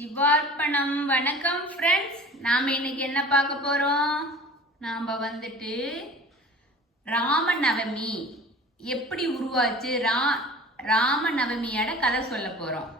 சிவார்ப்பணம். வணக்கம் ஃப்ரெண்ட்ஸ். நாம் இன்னைக்கு என்ன பார்க்க போகிறோம்? நாம் வந்துட்டு ராமநவமி எப்படி உருவாச்சு, ராமநவமியோட கதை சொல்ல போகிறோம்.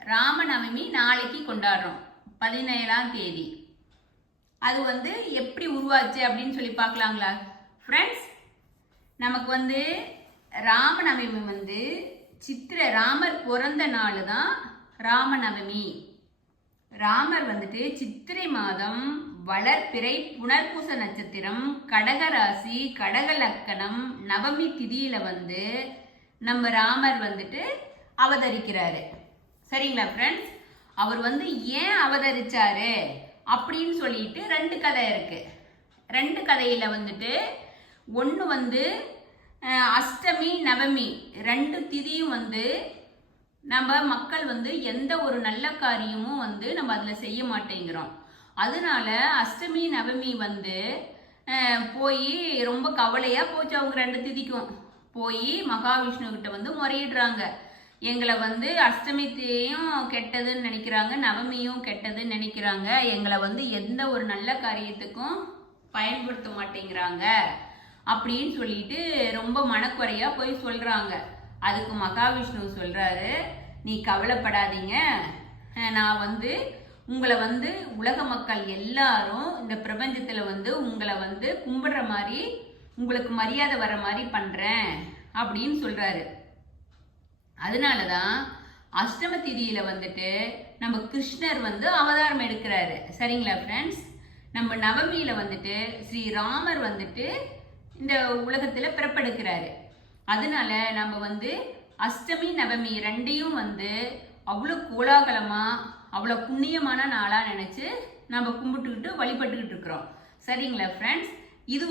ராமநவமி நாளைக்கு கொண்டாடுறோம், 17ஆம் தேதி. அது எப்படி உருவாச்சு அப்படின்னு சொல்லி பார்க்கலாங்களா ஃப்ரெண்ட்ஸ்? நமக்கு ராமநவமி ராமர் பிறந்த நாள் தான் ராமநவமி. ராமர் சித்திரை மாதம் வளர்பிறை புனர்பூச நட்சத்திரம் கடகராசி கடக லக்கணம் நவமி திதியில நம்ம ராமர் அவதரிக்கிறாரு. சரிங்களா ஃப்ரெண்ட்ஸ்? அவர் ஏன் அவதரிச்சாரு அப்படின்னு சொல்லிட்டு ரெண்டு கதை இருக்கு. ரெண்டு கதையில ஒன்று அஷ்டமி நவமி ரெண்டு திதியும் நம்ம மக்கள் எந்த ஒரு நல்ல காரியமும் நம்ம அதில் செய்ய மாட்டேங்கிறோம். அதனால அஷ்டமி நவமி போய் ரொம்ப கவலையாக போச்சு. அவங்க ரெண்டு திதிக்கும் போய் மகாவிஷ்ணு கிட்ட முறையிடுறாங்க. எங்களை அஷ்டமித்தையும் கெட்டதுன்னு நினைக்கிறாங்க, நவமியும் கெட்டதுன்னு நினைக்கிறாங்க. எங்களை எந்த ஒரு நல்ல காரியத்துக்கும் பயன்படுத்த மாட்டேங்கிறாங்க அப்படின்னு சொல்லிட்டு ரொம்ப மனக்குறையா போய் சொல்றாங்க. அதுக்கு மகாவிஷ்ணு சொல்றாரு, நீ கவலைப்படாதீங்க, நான் உங்களை உலக மக்கள் எல்லாரும் இந்த பிரபஞ்சத்துல உங்களை கும்பிடுற மாதிரி உங்களுக்கு மரியாதை வர மாதிரி பண்றேன் அப்படின்னு சொல்றாரு. அதனாலதான் அஷ்டம திதியில நம்ம கிருஷ்ணர் அவதாரம் எடுக்கிறாரு. சரிங்களா ஃப்ரெண்ட்ஸ்? நம்ம நவமியில ஸ்ரீராமர் இந்த உலகத்துல பிறப்பெடுக்கிறாரு. அதனால நம்ம அஷ்டமி நவமி ரெண்டையும் அவ்வளோ கோலாகலமா அவ்வளோ புண்ணியமான நாளா நினைச்சு நம்ம கும்பிட்டுக்கிட்டு வழிபட்டுக்கிட்டு இருக்கிறோம். சரிங்களா ஃப்ரெண்ட்ஸ்? இது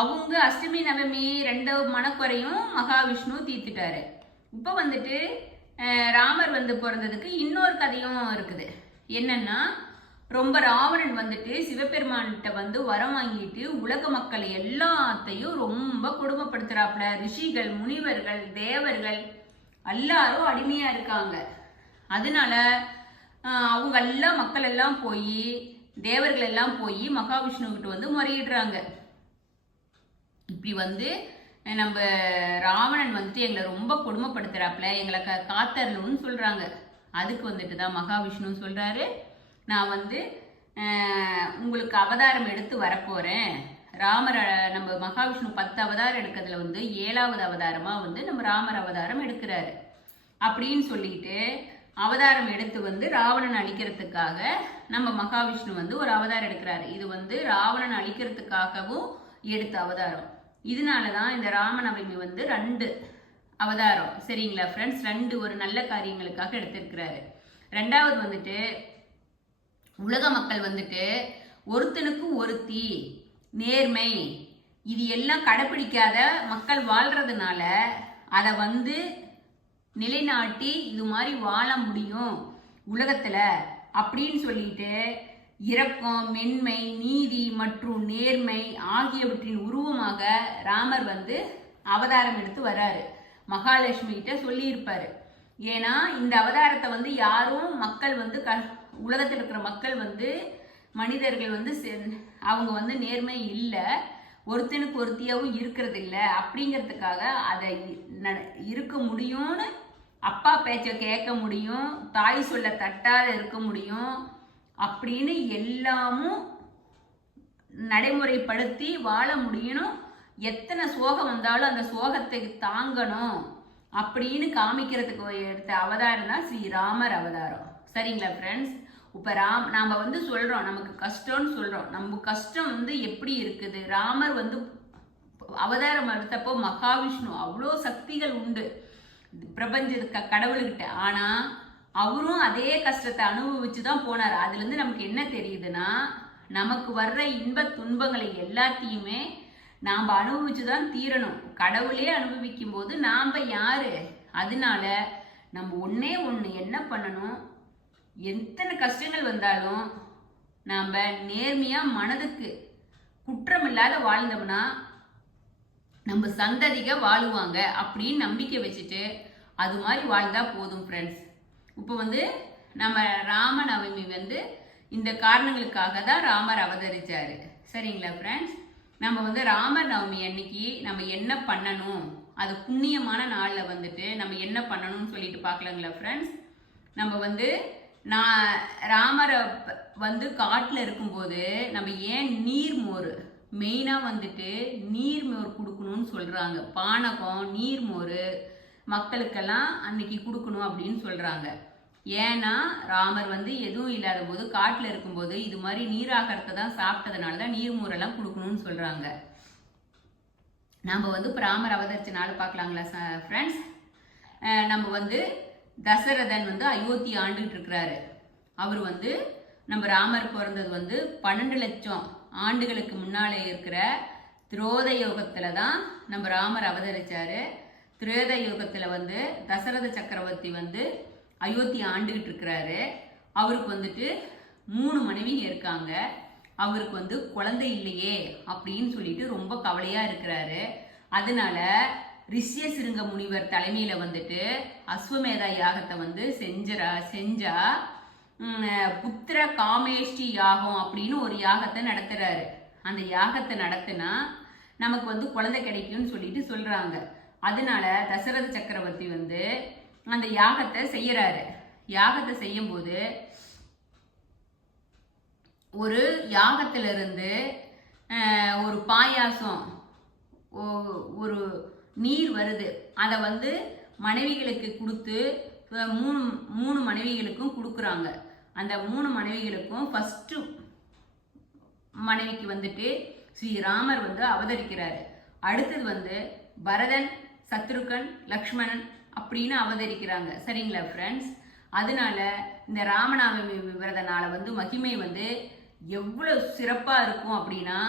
அவங்க அஷ்டமி நவமி ரெண்டு மனக்குறையும் மகாவிஷ்ணு தீர்த்துட்டாரு. இப்போ ராமர் பிறந்ததுக்கு இன்னொரு கதையும் இருக்குது. என்னன்னா, ரொம்ப ராவணன் சிவபெருமான்கிட்ட வரம் வாங்கிட்டு உலக மக்கள் எல்லாத்தையும் ரொம்ப கொடுமைப்படுத்துறாப்புல. ரிஷிகள், முனிவர்கள், தேவர்கள் எல்லாரும் அடிமையா இருக்காங்க. அதனால அவங்க எல்லாம் மக்கள் எல்லாம் போய் தேவர்கள் எல்லாம் போய் மகாவிஷ்ணு கிட்ட முறையிடுறாங்க. இப்படி நம்ம ராவணன் எங்களை ரொம்ப கொடுமைப்படுத்துறாப்புல, எங்களை காத்தரணும்னு சொல்றாங்க. அதுக்கு தான் மகாவிஷ்ணு சொல்றாரு, நான் உங்களுக்கு அவதாரம் எடுத்து வரப்போறேன். ராமர் நம்ம மகாவிஷ்ணு 10 அவதாரம் எடுக்கிறதுல 7வது அவதாரமா நம்ம ராமர் அவதாரம் எடுக்கிறாரு. அப்படின்னு சொல்லிட்டு அவதாரம் எடுத்து ராவணன் அழிக்கிறதுக்காக நம்ம மகாவிஷ்ணு ஒரு அவதாரம் எடுக்கிறாரு. இது ராவணன் அழிக்கிறதுக்காகவும் எடுத்த அவதாரம். இதனாலதான் இந்த ராமநவமி 2 அவதாரம். சரிங்களா ஃப்ரெண்ட்ஸ்? 2 ஒரு நல்ல காரியங்களுக்காக எடுத்திருக்கிறாரு. ரெண்டாவது உலக மக்கள் ஒருத்தனுக்கு ஒருத்தி, நேர்மை, இது எல்லாம் கடைபிடிக்காத மக்கள் வாழ்றதுனால அதை நிலைநாட்டி இது மாதிரி வாழ முடியும் உலகத்துல அப்படின்னு சொல்லிட்டு இரக்கம், மென்மை, நீதி மற்றும் நேர்மை ஆகியவற்றின் உருவமாக ராமர் அவதாரம் எடுத்து வர்றாரு. மகாலட்சுமி கிட்ட சொல்லி இருப்பாரு. ஏன்னா இந்த அவதாரத்தை யாரும் மக்கள் உலகத்தில் இருக்கிற மக்கள் மனிதர்கள் அவங்க நேர்மை இல்லை, ஒருத்தனுக்கு ஒருத்தியாவும் இருக்கிறது இல்லை அப்படிங்கிறதுக்காக அதை இருக்க முடியும்னு, அப்பா பேச்ச கேட்க முடியும், தாய் சொல்ல தட்டாத இருக்க முடியும் அப்படின்னு எல்லாமும் நடைமுறைப்படுத்தி வாழ முடியணும். எத்தனை சோகம் வந்தாலும் அந்த சோகத்தை தாங்கணும் அப்படின்னு காமிக்கிறதுக்கு எடுத்த அவதாரம் தான் ஸ்ரீராமர் அவதாரம். சரிங்களா ஃப்ரெண்ட்ஸ்? இப்போ நாம சொல்றோம் நமக்கு கஷ்டம்னு சொல்றோம். நம்ம கஷ்டம் எப்படி இருக்குது? ராமர் அவதாரம் எடுத்தப்போ மகாவிஷ்ணு அவ்வளோ சக்திகள் உண்டு பிரபஞ்ச கடவுள்கிட்ட. ஆனா அவரும் அதே கஷ்டத்தை அனுபவிச்சுதான் போனார். அதுல இருந்து நமக்கு என்ன தெரியுதுன்னா, நமக்கு வர்ற இன்ப துன்பங்களை எல்லாத்தையுமே நாம அனுபவிச்சுதான் தீரணும். கடவுளே அனுபவிக்கும் போது நாம யாரு? அதனால நம்ம ஒண்ணே ஒண்ணு என்ன பண்ணணும், எத்தனை கஷ்டங்கள் வந்தாலும் நாம நேர்மையா மனதுக்கு குற்றம் இல்லாத வாழ்ந்தோம்னா நம்ம சந்ததிக வாழுவாங்க அப்படின்னு நம்பிக்கை வச்சுட்டு அது மாதிரி வாழ்ந்தா போதும் ஃப்ரெண்ட்ஸ். இப்போ வந்து நம்ம ராமநவமி வந்து இந்த காரணங்களுக்காக தான் ராமர் அவதரிச்சாரு. சரிங்களா ஃப்ரெண்ட்ஸ்? நம்ம வந்து ராமர் நவமி அன்னைக்கு நம்ம என்ன பண்ணணும், அது புண்ணியமான நாளில் வந்துட்டு நம்ம என்ன பண்ணணும்னு சொல்லிட்டு பார்க்கலாங்களா ஃப்ரெண்ட்ஸ்? நம்ம வந்து நான் ராமரை வந்து காட்டில் இருக்கும்போது நம்ம ஏன் நீர்மோர் மெயினாக வந்துட்டு நீர்மோர் கொடுக்கணும்னு சொல்கிறாங்க. பானகம் நீர்மோர் மக்களுக்கெல்லாம் அன்னைக்கு கொடுக்கணும் அப்படின்னு சொல்கிறாங்க. ஏன்னா ராமர் வந்து எதுவும் இல்லாத போது காட்டில் இருக்கும்போது இது மாதிரி நீராகாரத்தை தான் சாப்பிட்டதுனால தான் நீர்மோரெல்லாம் கொடுக்கணும்னு சொல்கிறாங்க. நம்ம வந்து இப்போ ராமர் அவதரிச்ச நாள் பார்க்கலாங்களா ஃப்ரெண்ட்ஸ்? நம்ம வந்து தசரதன் வந்து அயோத்தி ஆண்டுகிட்டு இருக்கிறாரு. அவர் வந்து நம்ம ராமர் பிறந்தது வந்து 12 லட்சம் ஆண்டுகளுக்கு முன்னாலே இருக்கிற திரேத யுகத்தில் தான் நம்ம ராமர் அவதரிச்சாரு. திரேத யுகத்தில் வந்து தசரத சக்கரவர்த்தி வந்து அயோத்தி ஆண்டுகிட்டு இருக்கிறாரு. அவருக்கு வந்துட்டு 3 மனைவிங்க இருக்காங்க. அவருக்கு வந்து குழந்தை இல்லையே அப்படின்னு சொல்லிட்டு ரொம்ப கவலையா இருக்கிறாரு. அதனால ரிஷ்ய சிருங்க முனிவர் தலைமையில வந்துட்டு அஸ்வமேதா யாகத்தை வந்து செஞ்சா புத்திர காமேஷ்டி யாகம் அப்படின்னு ஒரு யாகத்தை நடத்துறாரு. அந்த யாகத்தை நடத்தினா நமக்கு வந்து குழந்தை கிடைக்கும்னு சொல்லிட்டு சொல்றாங்க. அதனால தசரத சக்கரவர்த்தி வந்து அந்த யாகத்தை செய்யறாரு. யாகத்தை செய்யும் போது ஒரு யாகத்திலிருந்து ஒரு பாயாசம் ஒரு நீர் வருது. அதை வந்து மனைவிகளுக்கு கொடுத்து மூணு மனைவிகளுக்கும் கொடுக்குறாங்க. அந்த 3 மனைவிகளுக்கும் ஃபர்ஸ்ட் மனைவிக்கு வந்துட்டு ஸ்ரீராமர் வந்து அவதரிக்கிறாரு. அடுத்தது வந்து பரதன், சத்ருகன், லக்ஷ்மணன் அப்படின்னு அவதரிக்கிறாங்க. சரிங்களா ஃப்ரெண்ட்ஸ்? அதனால இந்த ராமநவமி விரத நாளை வந்து மகிமை வந்து எவ்வளோ சிறப்பாக இருக்கும் அப்படின்னா,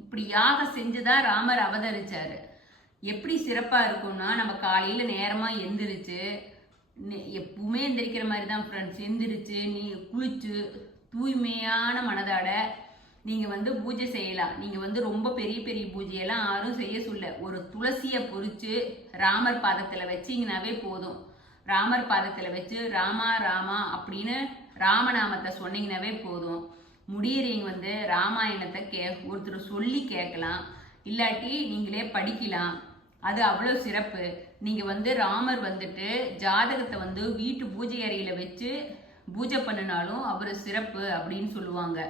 இப்படி யாகம் செஞ்சுதான் ராமர் அவதரிச்சாரு. எப்படி சிறப்பாக இருக்கும்னா, நம்ம காலையில் நேரமாக எந்திரிச்சு எப்பவுமே எந்திரிக்கிற மாதிரி தான் ஃப்ரெண்ட்ஸ், எந்திரிச்சு குளிச்சு தூய்மையான மனதாட நீங்கள் வந்து பூஜை செய்யலாம். நீங்கள் வந்து ரொம்ப பெரிய பெரிய பூஜையெல்லாம் யாரும் செய்ய சொல்ல. ஒரு துளசியை பொறிச்சு ராமர் பாதத்தில் வச்சிங்கனாவே போதும். ராமர் பாதத்தில் வச்சு ராமா ராமா அப்படின்னு ராமநாமத்தை சொன்னீங்கன்னாவே போதும். முடியறீங்க வந்து ராமாயணத்தை ஒருத்தர் சொல்லி கேட்கலாம், இல்லாட்டி நீங்களே படிக்கலாம். அது அவ்வளோ சிறப்பு. நீங்கள் வந்து ராமர் வந்துட்டு ஜாதகத்தை வந்து வீட்டு பூஜை அறையில் வச்சு பூஜை பண்ணினாலும் அவர் சிறப்பு அப்படின்னு சொல்லுவாங்க.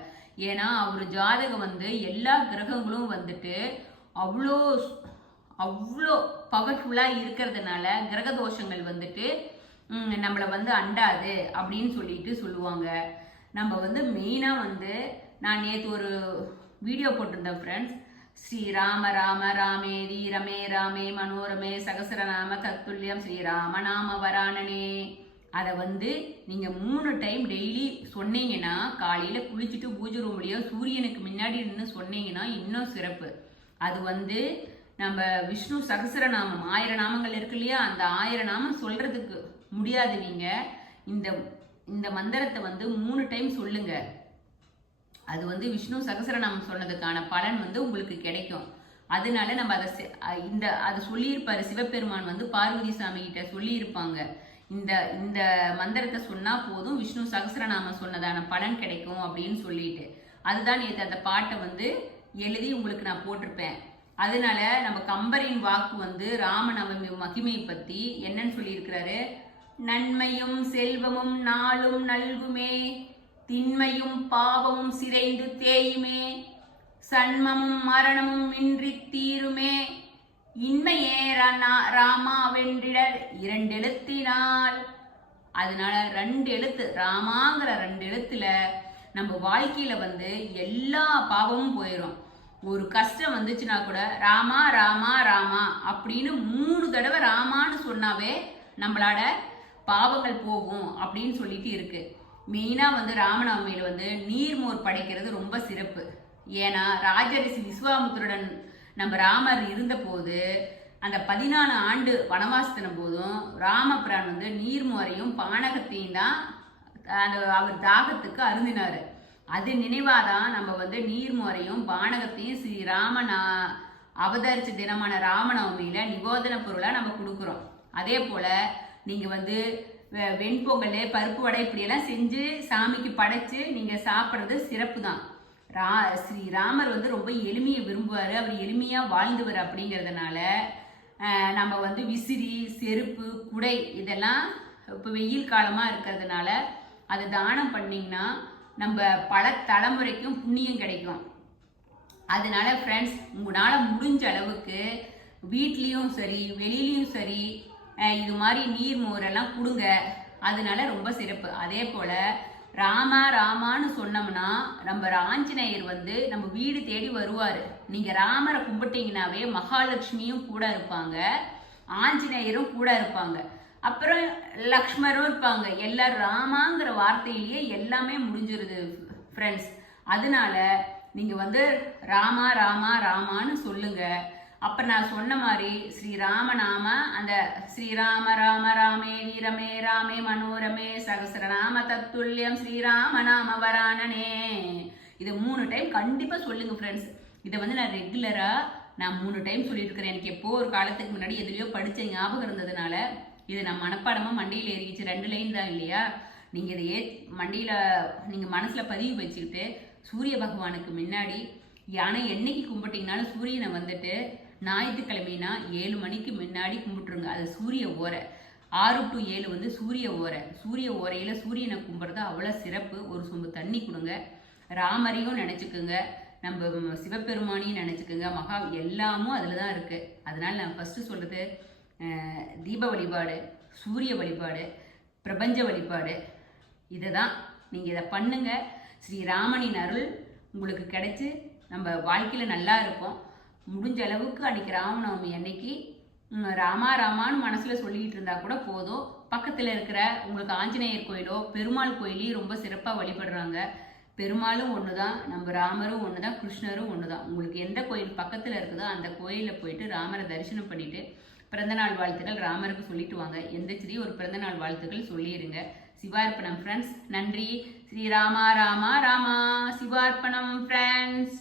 ஏன்னா அவர் ஜாதகம் வந்து எல்லா கிரகங்களும் வந்துட்டு அவ்வளோ அவ்வளோ பவர்ஃபுல்லாக இருக்கிறதுனால கிரக தோஷங்கள் வந்துட்டு நம்மளை வந்து அண்டாது அப்படின்னு சொல்லிட்டு சொல்லுவாங்க. நம்ம வந்து மெயினாக வந்து நான் நேற்று ஒரு வீடியோ போட்டிருந்தேன் ஃப்ரெண்ட்ஸ். ஸ்ரீராம ராம ராமேதி ரமே ராமே மனோரமே சகசரநாம தத்துல்யம் ஸ்ரீராம நாம வராணனே. அதை வந்து நீங்கள் 3 டைம் டெய்லி சொன்னீங்கன்னா, காலையில் குளிச்சுட்டு பூஜை ரூம்லையோ சூரியனுக்கு முன்னாடி நின்று சொன்னீங்கன்னா இன்னும் சிறப்பு. அது வந்து நம்ம விஷ்ணு சகசரநாமம் 1000 நாமங்கள் இருக்கு இல்லையா, அந்த 1000 நாமம் சொல்கிறதுக்கு முடியாதவங்க இந்த மந்திரத்தை வந்து 3 டைம் சொல்லுங்க. அது வந்து விஷ்ணு சகசரநாமம் சொன்னதுக்கான பலன் வந்து உங்களுக்கு கிடைக்கும். அதனால நம்ம அதை சொல்லியிருப்பாரு சிவபெருமான் வந்து பார்வதி சாமி கிட்ட சொல்லியிருப்பாங்க. இந்த மந்திரத்தை சொன்னா போதும் விஷ்ணு சகசரநாமம் சொன்னதான பலன் கிடைக்கும் அப்படின்னு சொல்லிட்டு, அதுதான் நேற்று அந்த பாட்டை வந்து எழுதி உங்களுக்கு நான் போட்டிருப்பேன். அதனால நம்ம கம்பரின் வாக்கு வந்து ராமநவமி மகிமையை பத்தி என்னன்னு சொல்லியிருக்கிறாரு. நன்மையும் செல்வமும் நாளும் நல்குமே, திண்மையும் பாவமும் சிதைந்து தேயுமே, சண்மமும் மரணமும் இன்றி தீருமே, இன்மையே ராமா வென்றிடர் 2 எழுத்தினால். அதனால 2 எழுத்து ராமாங்கிற 2 எழுத்துல நம்ம வாழ்க்கையில வந்து எல்லா பாவமும் போயிடும். ஒரு கஷ்டம் வந்துச்சுன்னா கூட ராமா ராமா ராமா அப்படின்னு 3 தடவை ராமான்னு சொன்னாவே நம்மளோட பாவங்கள் போகும் அப்படின்னு சொல்லிட்டு இருக்கு. மெயினாக வந்து ராமநவமியில் வந்து நீர்மோர் படைக்கிறது ரொம்ப சிறப்பு. ஏன்னா ராஜரிஷி விஸ்வாமுத்திரன் நம்ம ராமர் இருந்த போது அந்த 14 ஆண்டு வனவாசத்தின போதும் ராமபிரான் வந்து நீர்மோரையும் பானகத்தையும் தான் அவர் தாகத்துக்கு அருந்தினார். அது நினைவாதான் நம்ம வந்து நீர்மோரையும் பானகத்தையும் ஸ்ரீராமன் அவதரிச்ச தினமான ராமநவமியில நிவேதன பொருளாக நம்ம கொடுக்குறோம். அதே போல் நீங்கள் வந்து வெண்பொங்கல் பருப்பு வடை இப்படியெல்லாம் செஞ்சு சாமிக்கு படைச்சு நீங்கள் சாப்பிட்றது சிறப்பு தான். ஸ்ரீராமர் வந்து ரொம்ப எளிமையை விரும்புவார், அவர் எளிமையாக வாழ்ந்துவர். அப்படிங்கிறதுனால நம்ம வந்து விசிறி, செருப்பு, குடை இதெல்லாம் இப்போ வெயில் காலமாக இருக்கிறதுனால அதை தானம் பண்ணிங்கன்னா நம்ம பல தலைமுறைக்கும் புண்ணியம் கிடைக்கும். அதனால ஃப்ரெண்ட்ஸ், உங்களால் முடிஞ்ச அளவுக்கு வீட்லேயும் சரி வெளியிலையும் சரி இது மாதிரி நீர் மோரெல்லாம் கொடுங்க. அதனால ரொம்ப சிறப்பு. அதே போல் ராமா ராமான்னு சொன்னோம்னா நம்ம ஆஞ்சநேயர் வந்து நம்ம வீடு தேடி வருவார். நீங்கள் ராமரை கும்பிட்டீங்கன்னாவே மகாலட்சுமியும் கூட இருப்பாங்க, ஆஞ்சநேயரும் கூட இருப்பாங்க, அப்புறம் லக்ஷ்மரும் இருப்பாங்க. எல்லாரும் ராமாங்கிற வார்த்தையிலேயே எல்லாமே முடிஞ்சிருது ஃப்ரெண்ட்ஸ். அதனால நீங்கள் வந்து ராமா ராமா ராமான்னு சொல்லுங்க. அப்போ நான் சொன்ன மாதிரி ஸ்ரீராமநாம, அந்த ஸ்ரீராம ராம ராமே வீரமே ராமே மனோரமே சகசரநாம தத்துல்யம் ஸ்ரீராம நாம வரானனே, இது 3 டைம் கண்டிப்பாக சொல்லுங்க ஃப்ரெண்ட்ஸ். இதை வந்து நான் ரெகுலராக 3 டைம் சொல்லிட்டு இருக்கிறேன். எனக்கு எப்போ ஒரு காலத்துக்கு முன்னாடி எதுலையோ படித்த ஞாபகம் இருந்ததுனால இது நான் மனப்பாடமாக மண்டியில் ஏறிச்சு. 2 லைன் தான் இல்லையா? நீங்கள் இதையே மண்டியில் நீங்கள் மனசில் பதிவு வச்சுக்கிட்டு சூரிய பகவானுக்கு முன்னாடி யானை என்னைக்கு கும்பிட்டீங்கனாலும் சூரியனை வந்துட்டு ஞாயிற்றுக்கிழமைனா 7 மணிக்கு முன்னாடி கும்பிட்டுருங்க. அது சூரிய ஓரை. 6 to 7 வந்து சூரிய ஓரை. சூரிய ஓரையில் சூரியனை கும்பிட்றது அவ்வளோ சிறப்பு. ஒரு சொம்பு தண்ணி கொடுங்க. ராமரையும் நினச்சிக்கோங்க, நம்ம சிவபெருமானையும் நினச்சிக்கோங்க. எல்லாமும் அதில் தான் இருக்குது. அதனால் நான் ஃபஸ்ட்டு சொல்கிறது தீப வழிபாடு, சூரிய வழிபாடு, பிரபஞ்ச வழிபாடு. இதை தான் நீங்கள் இதை பண்ணுங்க. ஸ்ரீராமனின் அருள் உங்களுக்கு கிடைச்சி நம்ம வாழ்க்கையில் நல்லா இருப்போம். முடிஞ்ச அளவுக்கு அன்றைக்கி ராமநவமி அன்னைக்கு ராமா ராமான்னு மனசில் சொல்லிக்கிட்டு இருந்தால் கூட போதும். பக்கத்தில் இருக்கிற உங்களுக்கு ஆஞ்சநேயர் கோயிலோ பெருமாள் கோயிலையும் ரொம்ப சிறப்பாக வழிபடுறாங்க. பெருமாளும் ஒன்று தான், நம்ம ராமரும் ஒன்று தான், கிருஷ்ணரும் ஒன்று தான். உங்களுக்கு எந்த கோயில் பக்கத்தில் இருக்குதோ அந்த கோயிலில் போயிட்டு ராமரை தரிசனம் பண்ணிவிட்டு பிறந்தநாள் வாழ்த்துக்கள் ராமருக்கு சொல்லிட்டு வாங்க. எந்திரிச்சி ஒரு பிறந்தநாள் வாழ்த்துக்கள் சொல்லிடுங்க. சிவார்ப்பணம் ஃப்ரெண்ட்ஸ். நன்றி. ஸ்ரீராமா ராமா ராமா. சிவார்ப்பணம் ஃப்ரெண்ட்ஸ்.